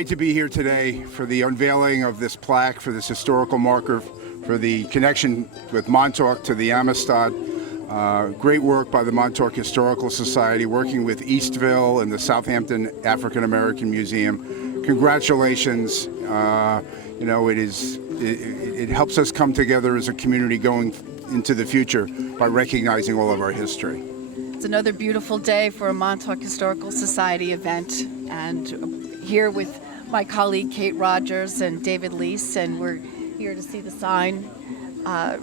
great to be here today for the unveiling of this plaque, for this historical marker, for the connection with Montauk to the Amistad. Great work by the Montauk Historical Society, working with Eastville and the Southampton African American Museum. Congratulations. It helps us come together as a community going into the future by recognizing all of our history. It's another beautiful day for a Montauk Historical Society event, and here with my colleague Kate Rogers and David Lease, and we're here to see the sign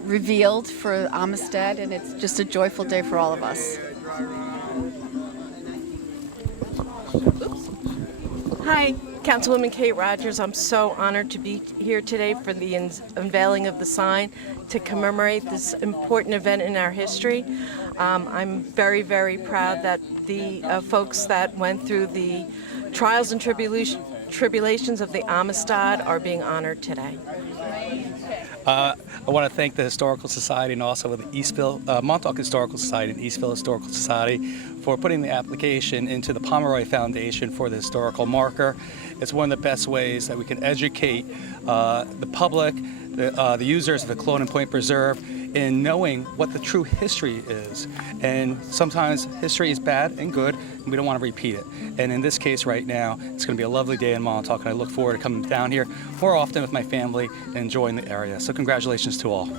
revealed for Amistad, and it's just a joyful day for all of us. Hi, Councilwoman Kate Rogers. I'm so honored to be here today for the unveiling of the sign to commemorate this important event in our history. I'm very, very proud that the folks that went through the trials and tribulations of the Amistad are being honored today. I want to thank the Historical Society and also the Montauk Historical Society and Eastville Historical Society for putting the application into the Pomeroy Foundation for the historical marker. It's one of the best ways that we can educate the public, the users of the Culloden Point Preserve, in knowing what the true history is. And sometimes history is bad and good, and we don't want to repeat it. And in this case right now, it's going to be a lovely day in Montauk, and I look forward to coming down here more often with my family and enjoying the area. So congratulations to all.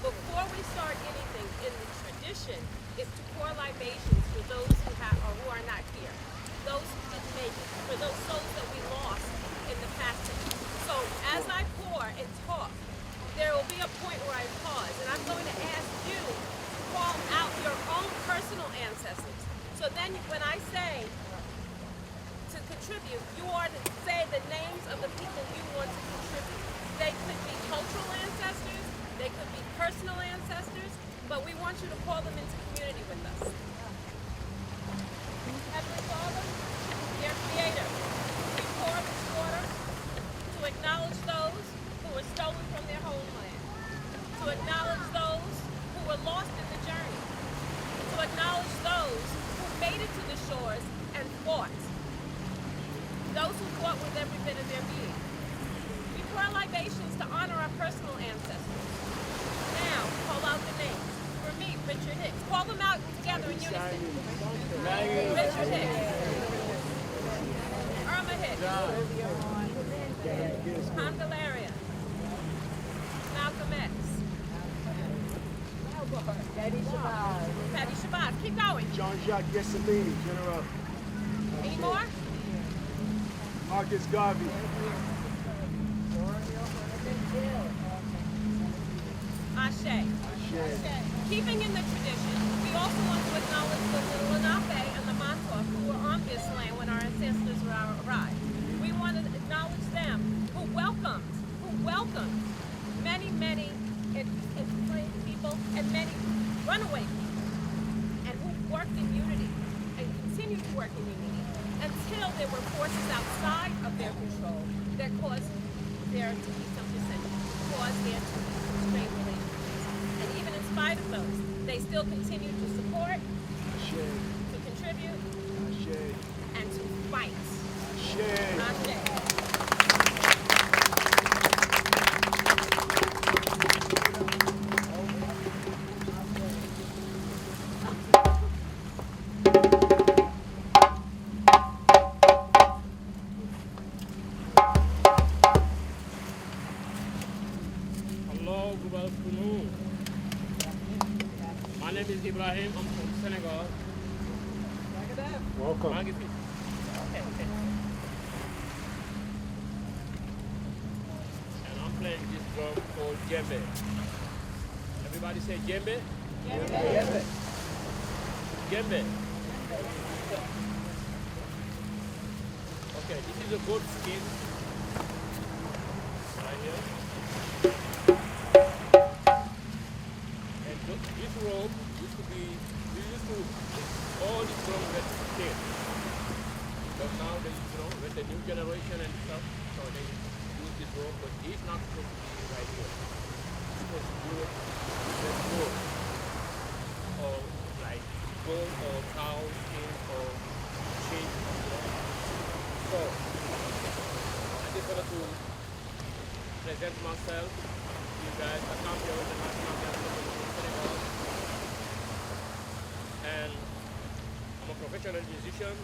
Before we start anything in the tradition, is to pour libations for those who are not here, those who didn't make it, for those souls that we lost in the passing. So as I pour and talk, there will be a point where I pause, and I'm going to ask you to call out your own personal ancestors. So then when I say to contribute, you are to say the names of the people you want to contribute. They could be cultural ancestors, they could be personal ancestors, but we want you to call them into community with us. Heavenly Father, dear Creator, we pour this water to acknowledge those who were stolen from their homeland, to acknowledge those who were lost in the journey, to acknowledge those who made it to the shores and fought, those who fought with every bit of their being. We pour libations to honor our personal ancestors. Now, call out the names. For me, Richard Hicks. Call them out together in unison. Richard Hicks. Irma Hicks. Candelaria. Malcolm X. Patty Shabazz. Keep going. Jean-Jacques Gessalini, General. Any more? Marcus Garvey. Ashe. Keeping in the tradition, we also want to acknowledge the Lenape and the Montauk who were on this land when our ancestors arrived. We want to acknowledge them who welcomed many, many enslaved people and many runaway people, and who worked in unity and continue to work in unity until there were forces outside of their control that caused there to be some dissension, caused there to be some strain. spite of those, they still continue to support, Ashe. to contribute, Ashe. and to fight. Ashe. Ashe. Hello, good afternoon. My name is Ibrahim. I'm from Senegal. Welcome. Magnifique. And I'm playing this drum called djembe. Everybody say djembe? Djembe. Djembe. Okay, this is a goat skin. Right here. And this rope used to be, we used to, all these drums were skin. But now they, with the new generation and stuff, so they use this rope, but it's not supposed to be right here. It's supposed to do it with wood. Or like goat or cow skin or sheep, So, I just wanted to present myself to you guys. I come here with the national anthem of Senegal. And I'm a professional musician.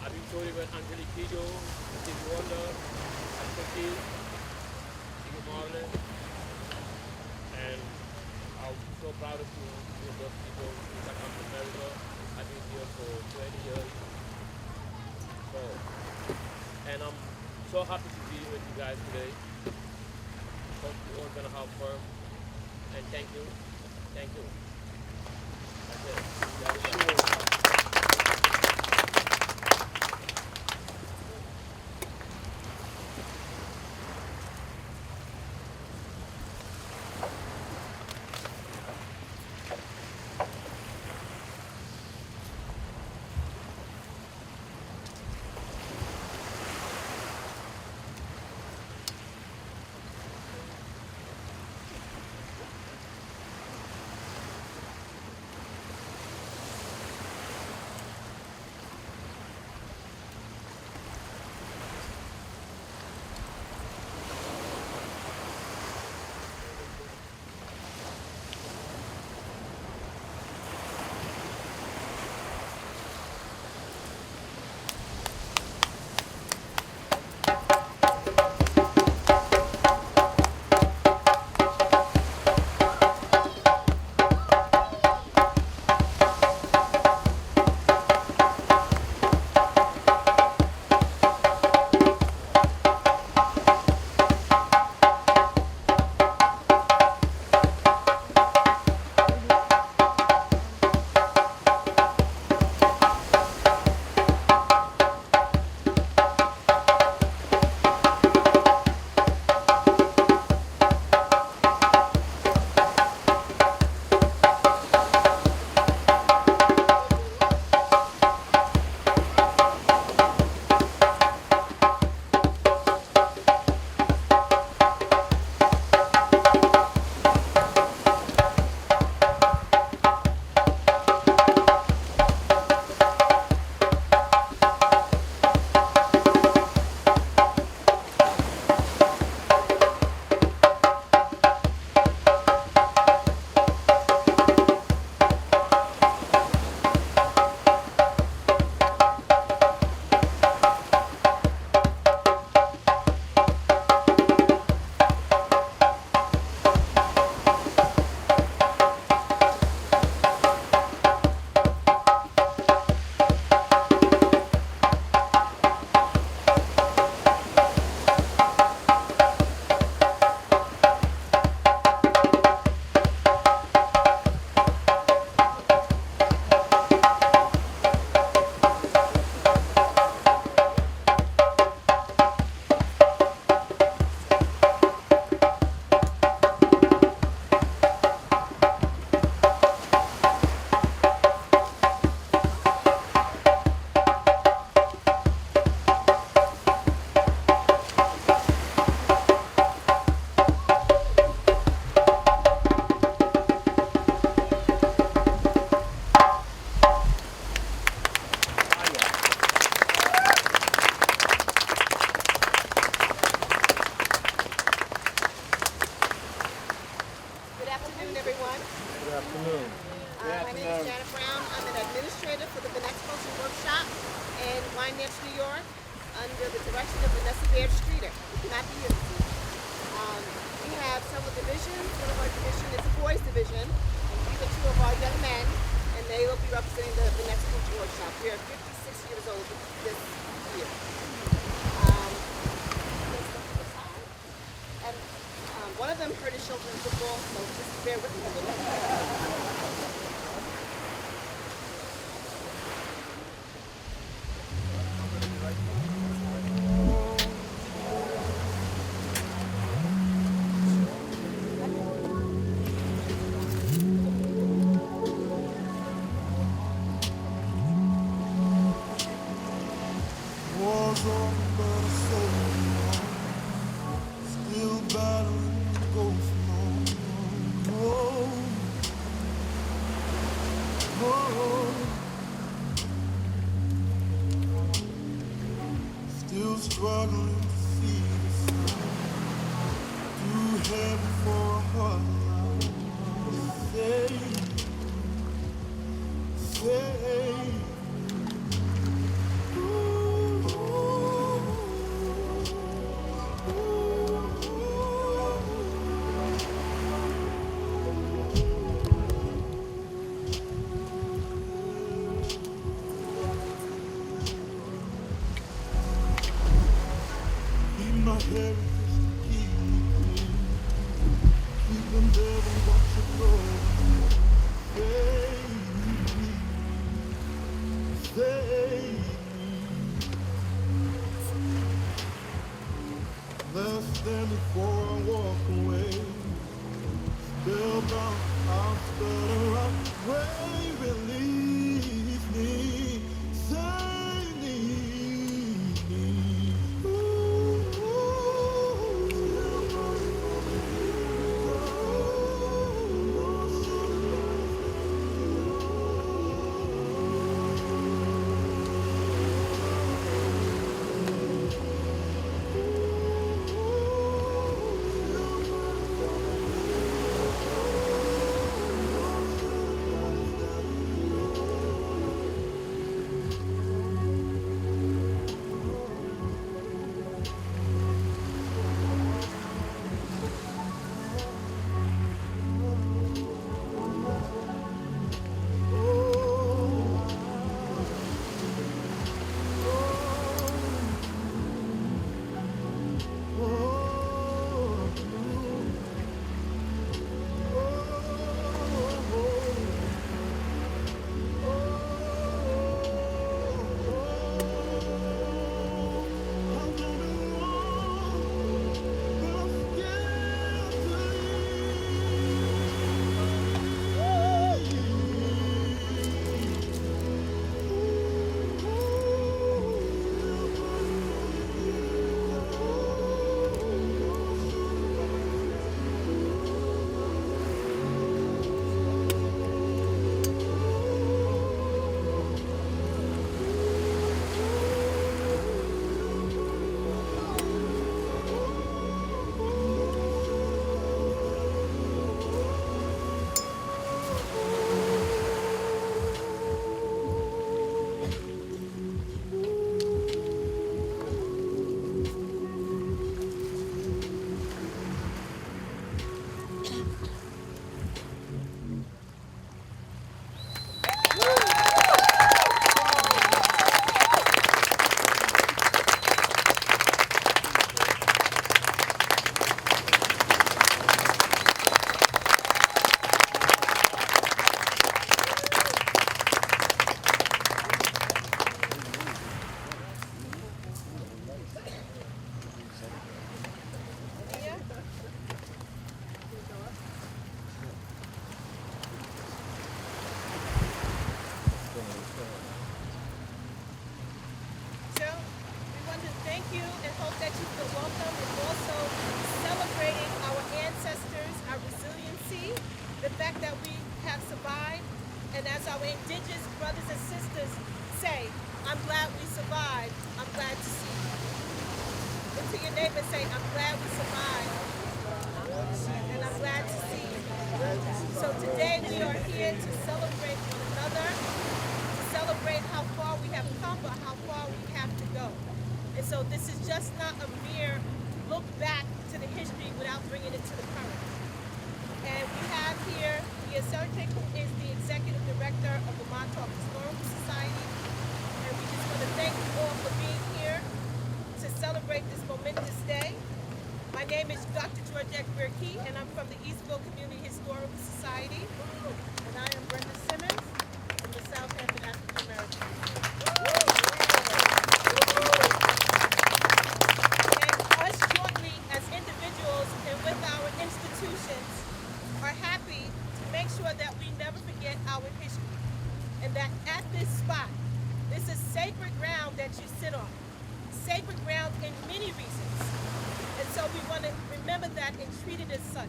I've been touring with Angelique Kidjo, Stevie Wonder, Ashanti, Iggy Marley. And I'm so proud of you, those people since I come to America. I've been here for 20 years. So, and I'm so happy to be with you guys today. Hope you all gonna have fun. And thank you. Thank you. That's it. You guys- My name is Janet Brown. I'm an administrator for the Next Culture Workshop in Wyandanch, New York, under the direction of Vanessa Baird Streeter, who cannot be here this evening. We have several divisions. One of our division is the boys division, and these are two of our young men, and they will be representing the Next Culture Workshop. We are 56 years old this year. And one of them hurt his shoulder in football, so just bear with me a little. War's on, but so long. Still battling to go from home. Still struggling to see the sun. Too heavy for a heart like say. Keep my heritage, keep me clean. Keep them devil watch it go. Save me. Less than before I walk away. Spellbound, I'll stutter out. Way release me. Save me. So we want to thank you and hope that you feel welcome and also celebrating our ancestors, our resiliency, the fact that we have survived. And as our indigenous brothers and sisters say, I'm glad we survived. I'm glad to see you. And to your neighbor say, I'm glad we survived. And I'm glad to see you. So today we are here to celebrate come, but how far we have to go. And so this is just not a mere look back to the history without bringing it to the current. And we have here, the Sergey is the executive director of the Montauk Historical Society. And we just want to thank you all for being here to celebrate this momentous day. My name is Dr. Georgette Birkey, and I'm from the Eastville Community Historical Society. And I am Brenda Simmons from the Southampton African American. And us jointly as individuals and with our institutions are happy to make sure that we never forget our history. And that at this spot, this is sacred ground that you sit on. Sacred ground in many reasons. And so we want to remember that and treat it as such.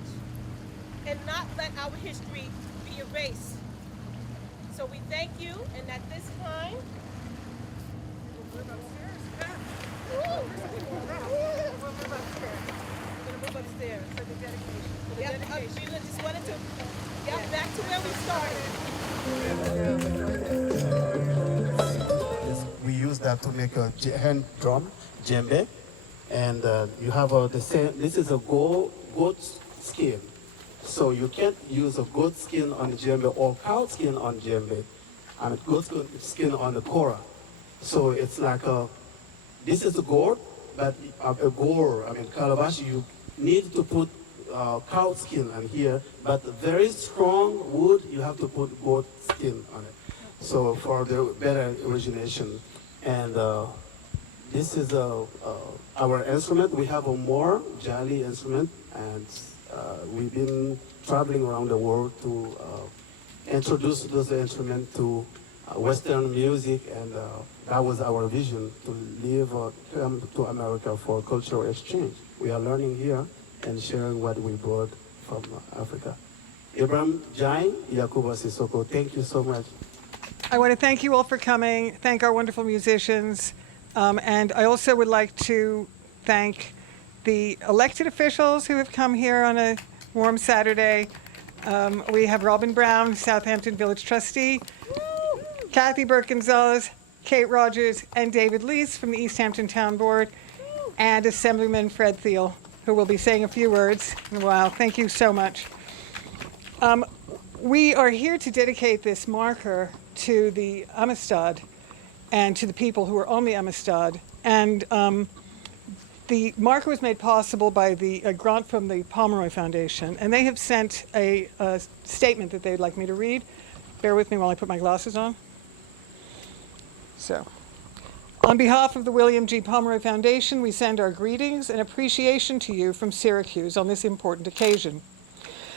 And not let our history be erased. So we thank you, and at this time, we'll move upstairs. We're gonna move upstairs for the dedication. We just wanted to get back to where we started. We use that to make a hand drum, djembe, and you have the same. This is a goat skin, so you can't use a goat skin on the djembe or cow skin on djembe, and goat skin on the kora. So it's like this is a gourd, but a gourd, calabash, you need to put cow skin on here, but very strong wood, you have to put goat skin on it. So for the better origination. And this is our instrument. We have a more jolly instrument, and we've been traveling around the world to introduce those instruments to Western music, and that was our vision, to come to America for cultural exchange. We are learning here and sharing what we brought from Africa. Ibrahim Jain, Yakuba Sissoko, thank you so much. I want to thank you all for coming, thank our wonderful musicians, and I also would like to thank the elected officials who have come here on a warm Saturday. We have Robin Brown, Southampton Village Trustee, Kathy Burke-Gonzalez, Kate Rogers, and David Lease from the East Hampton Town Board, and Assemblyman Fred Thiel, who will be saying a few words in a while. Thank you so much. We are here to dedicate this marker to the Amistad and to the people who are on the Amistad. And the marker was made possible by the grant from the Pomeroy Foundation, and they have sent a statement that they'd like me to read. Bear with me while I put my glasses on. So, on behalf of the William G. Pomeroy Foundation, we send our greetings and appreciation to you from Syracuse on this important occasion.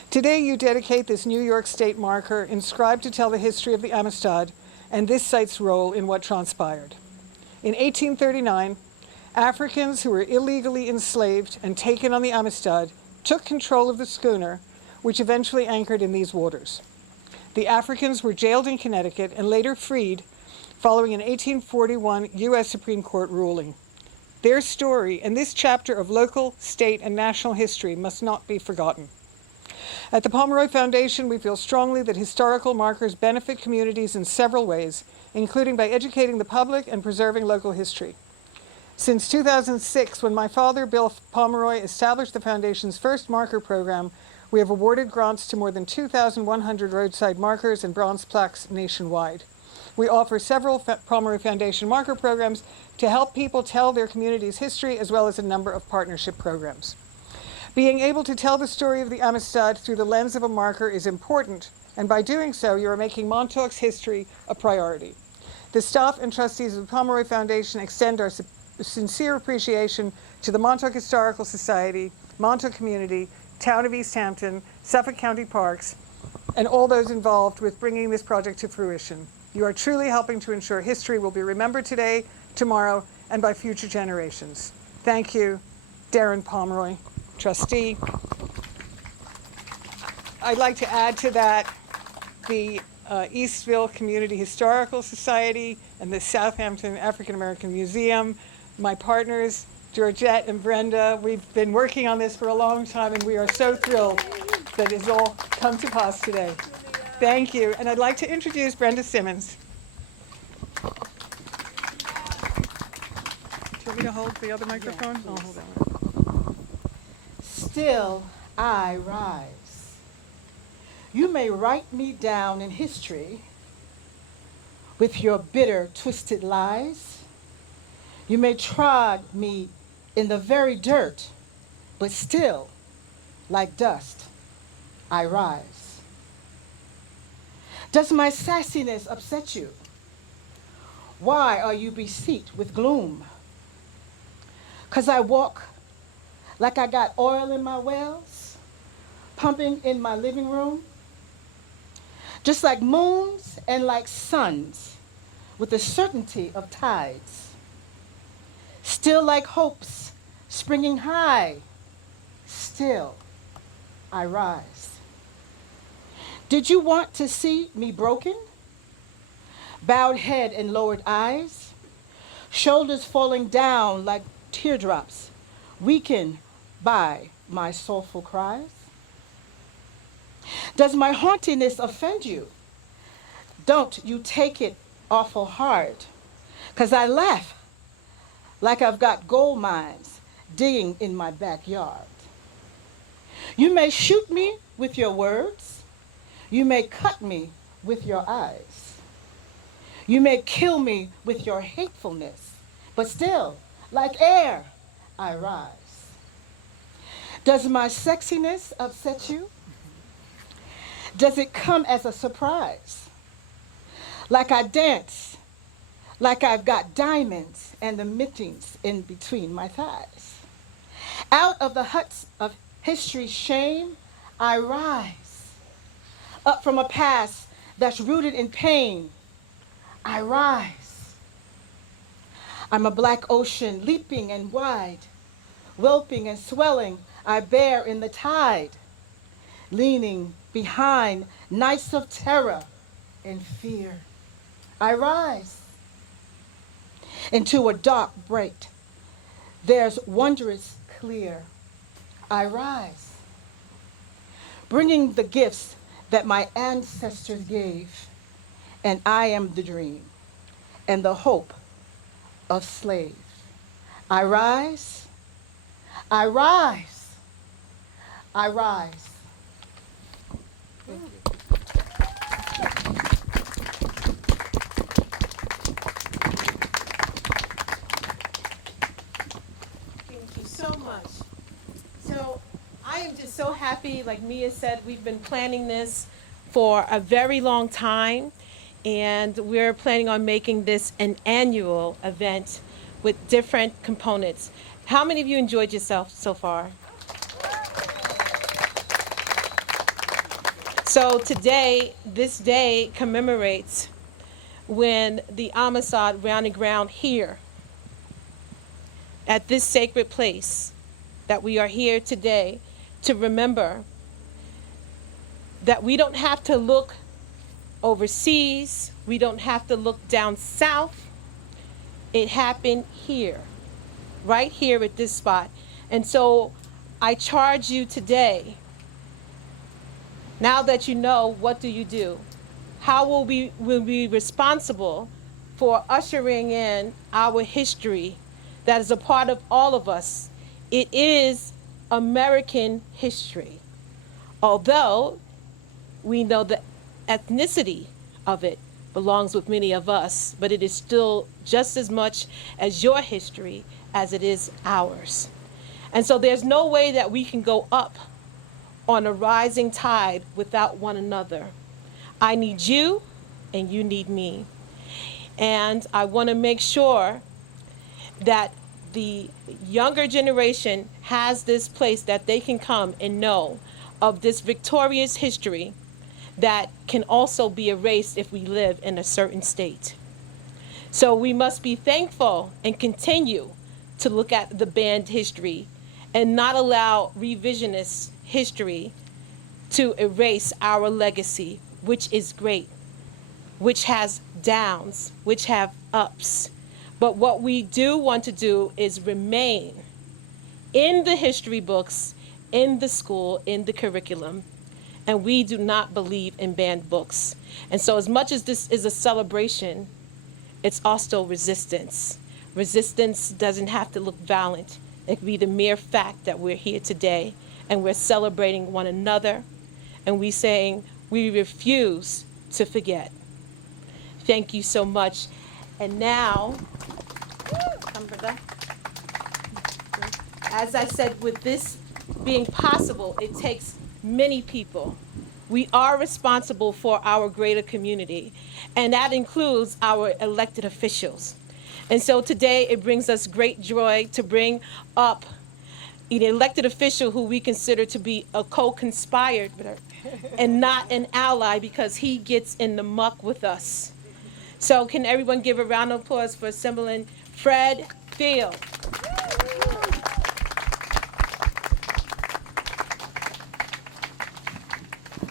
Today you dedicate this New York State marker inscribed to tell the history of the Amistad and this site's role in what transpired. In 1839, Africans who were illegally enslaved and taken on the Amistad took control of the schooner, which eventually anchored in these waters. The Africans were jailed in Connecticut and later freed following an 1841 U.S. Supreme Court ruling. Their story and this chapter of local, state, and national history must not be forgotten. At the Pomeroy Foundation, we feel strongly that historical markers benefit communities in several ways, including by educating the public and preserving local history. Since 2006, when my father, Bill Pomeroy, established the Foundation's first marker program, we have awarded grants to more than 2,100 roadside markers and bronze plaques nationwide. We offer several Pomeroy Foundation marker programs to help people tell their community's history, as well as a number of partnership programs. Being able to tell the story of the Amistad through the lens of a marker is important, and by doing so, you are making Montauk's history a priority. The staff and trustees of the Pomeroy Foundation extend our sincere appreciation to the Montauk Historical Society, Montauk Community, Town of East Hampton, Suffolk County Parks, and all those involved with bringing this project to fruition. You are truly helping to ensure history will be remembered today, tomorrow, and by future generations. Thank you, Darren Pomeroy, trustee. I'd like to add to that the Eastville Community Historical Society and the Southampton African American Museum, my partners, Georgette and Brenda. We've been working on this for a long time, and we are so thrilled that it's all come to pass today. Thank you. And I'd like to introduce Brenda Simmons. to hold the other microphone? I'll hold that one. Still I rise. You may write me down in history with your bitter, twisted lies. You may trod me in the very dirt, but still, like dust, I rise. Does my sassiness upset you? Why are you beset with gloom? 'Cause I walk like I got oil in my wells, pumping in my living room, just like moons and like suns, with the certainty of tides. Still like hopes springing high, still I rise. Did you want to see me broken? Bowed head and lowered eyes, shoulders falling down like teardrops, weakened by my soulful cries? Does my haughtiness offend you? Don't you take it awful hard, 'cause I laugh like I've got gold mines digging in my backyard. You may shoot me with your words. You may cut me with your eyes. You may kill me with your hatefulness, but still, like air, I rise. Does my sexiness upset you? Does it come as a surprise? Like I dance, like I've got diamonds and the mittens in between my thighs. Out of the huts of history's shame, I rise. Up from a past that's rooted in pain, I rise. I'm a black ocean leaping and wide, whelping and swelling, I bear in the tide, leaning behind nights of terror and fear. I rise into a dark break. There's wondrous clear. I rise, bringing the gifts that my ancestors gave, and I am the dream and the hope of slaves. I rise, I rise, I rise. Thank you. Thank you so much. So I am just so happy. Like Mia said, we've been planning this for a very long time, and we're planning on making this an annual event with different components. How many of you enjoyed yourself so far? So today, this day commemorates when the Amistad ran aground here at this sacred place that we are here today to remember that we don't have to look overseas, we don't have to look down south. It happened here, right here at this spot. And so I charge you today, now that you know, what do you do? How will we be responsible for ushering in our history that is a part of all of us? It is American history. Although we know the ethnicity of it belongs with many of us, but it is still just as much as your history as it is ours. And so there's no way that we can go up on a rising tide without one another. I need you and you need me. And I want to make sure that the younger generation has this place that they can come and know of this victorious history that can also be erased if we live in a certain state. So we must be thankful and continue to look at the banned history and not allow revisionist history to erase our legacy, which is great, which has downs, which have ups. But what we do want to do is remain in the history books, in the school, in the curriculum. And we do not believe in banned books. And so as much as this is a celebration, it's also resistance. Resistance doesn't have to look violent. It can be the mere fact that we're here today and we're celebrating one another and we're saying we refuse to forget. Thank you so much. And now, as I said, with this being possible, it takes many people. We are responsible for our greater community, and that includes our elected officials. And so today it brings us great joy to bring up an elected official who we consider to be a co-conspirator and not an ally because he gets in the muck with us. So can everyone give a round of applause for assembling Fred Field?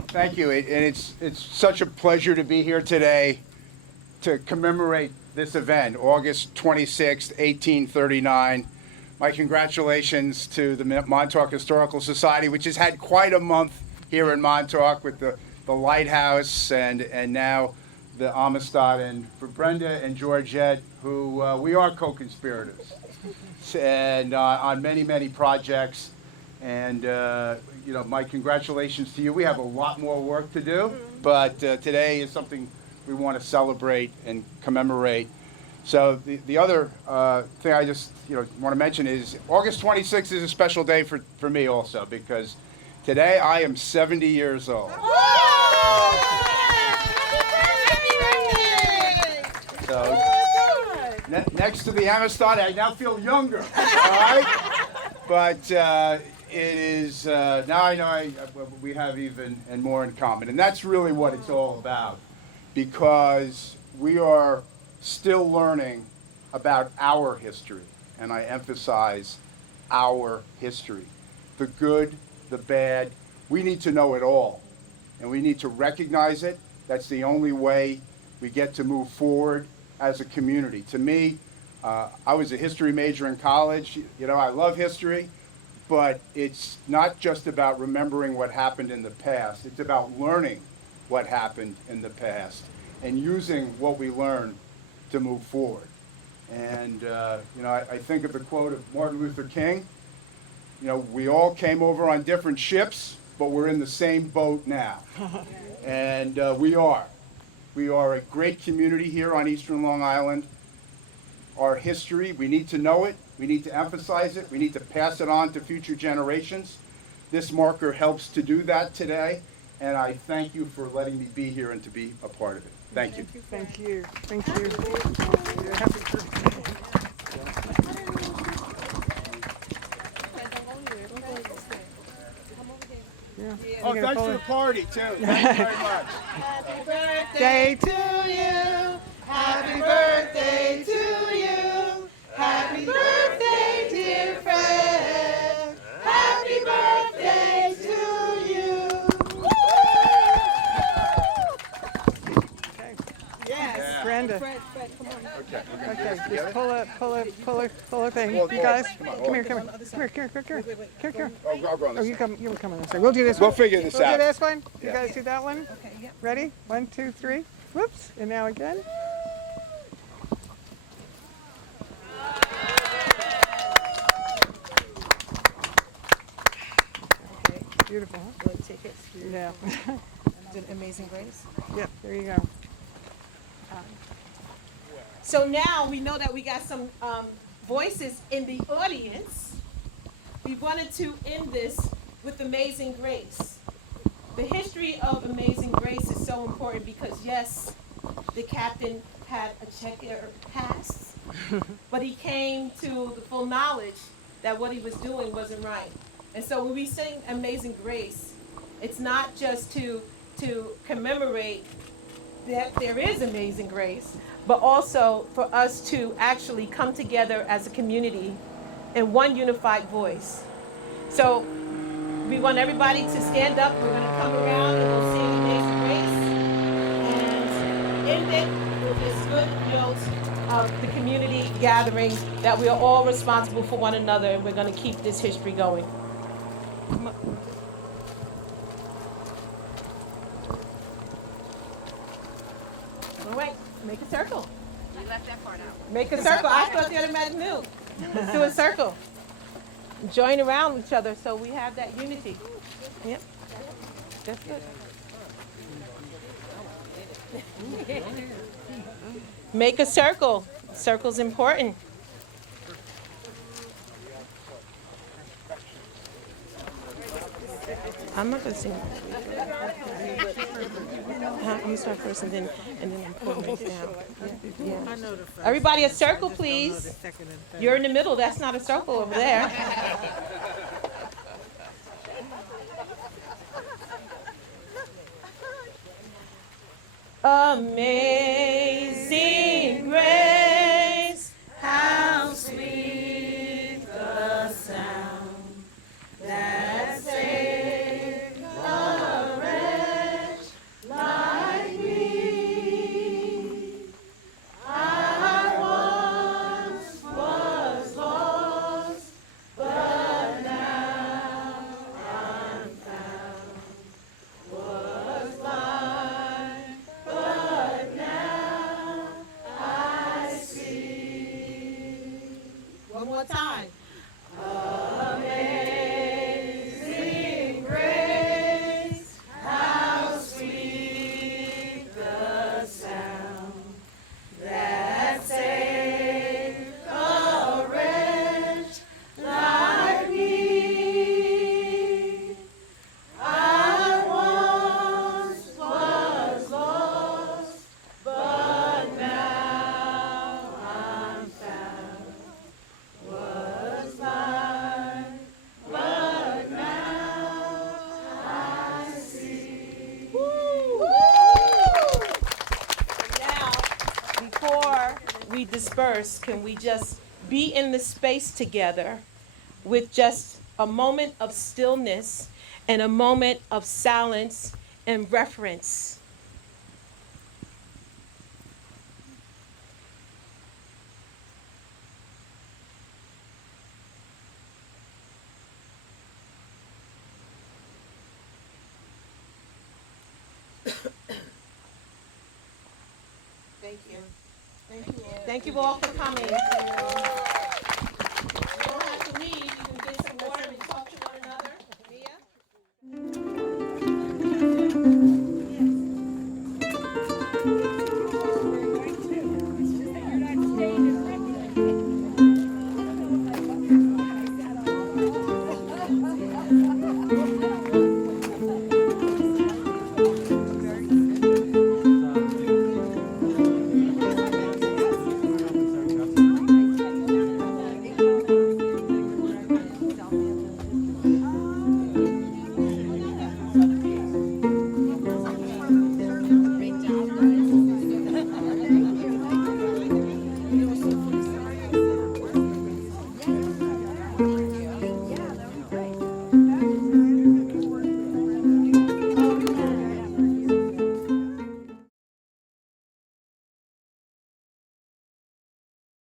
Thank you, and it's such a pleasure to be here today to commemorate this event, August 26th, 1839. My congratulations to the Montauk Historical Society, which has had quite a month here in Montauk with the lighthouse and now the Amistad, and for Brenda and Georgette, who we are co-conspirators and on many projects. And my congratulations to you. We have a lot more work to do, but today is something we want to celebrate and commemorate. So the other thing I just want to mention is August 26th is a special day for me also, because today I am 70 years old. So next to the Amistad, I now feel younger. All right, but it is now I know we have even and more in common, and that's really what it's all about, because we are still learning about our history, and I emphasize our history, the good, the bad. We need to know it all, and we need to recognize it. That's the only way we get to move forward as a community. To me, I was a history major in college. I love history, but it's not just about remembering what happened in the past. It's about learning what happened in the past and using what we learned to move forward. And I think of the quote of Martin Luther King. We all came over on different ships, but we're in the same boat now. And we are. We are a great community here on Eastern Long Island. Our history, we need to know it. We need to emphasize it. We need to pass it on to future generations. This marker helps to do that today, and I thank you for letting me be here and to be a part of it. Thank you. Thank you. Thank you. Happy birthday. Yeah. Oh, thanks for the party, too. Thank you very much. Happy birthday to you. Happy birthday to you. Happy birthday, dear Fred. Happy birthday to you. Okay. Yes. Brenda. Fred, come on. Okay. Just pull a thing. Well, You guys, come on, come here. Come here. I'll go on Oh, this you side. come on this side. We'll do this We'll one. figure this We'll out. do this one. You Yeah. guys do that one? Okay, yep. Ready? 1, 2, 3. Whoops. And now again. Okay. Beautiful, huh? We'll take it. Yeah. Did Amazing Grace. Yep, there you go. So now we know that we got some voices in the audience. We wanted to end this with Amazing Grace. The history of Amazing Grace is so important because, yes, the captain had a checkered past, but he came to the full knowledge that what he was doing wasn't right. And so when we sing Amazing Grace, it's not just to commemorate that there is amazing grace, but also for us to actually come together as a community in one unified voice. So we want everybody to stand up. We're going to come around and we'll sing Amazing Grace and end it with this good note of the community gathering that we are all responsible for one another, and we're going to keep this history going. All right, make a circle. We left that part out. Make a circle. I thought the other man knew. Let's do a circle. Join around each other so we have that unity. Yep. That's good. Make a circle. Circle's important. I'm not gonna sing. You start first and then I'm pulling it down. Yeah. Everybody a circle, please. You're in the middle. That's not a circle over there. Amazing grace, how sweet the sound that saved a wretch like me. I once was lost, but now I'm found. Was blind, but now I see. One more time. Amazing grace, how sweet the sound that saved a wretch like me. I once was lost, but now I'm found. Was blind, but now I see. Woo! Now, before we disperse, can we just be in the space together with just a moment of stillness and a moment of silence and reverence? Thank you. Thank you all for coming. You don't have to leave. You can get some water and talk to one another.